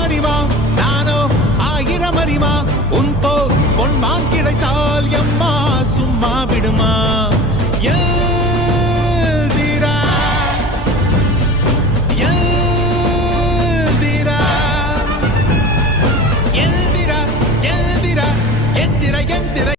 அறிமா நானோ ஆயிரம் அறிமா உன் போல் பொன்மான் கிடைத்தால் எம்மா சும்மா விடுமா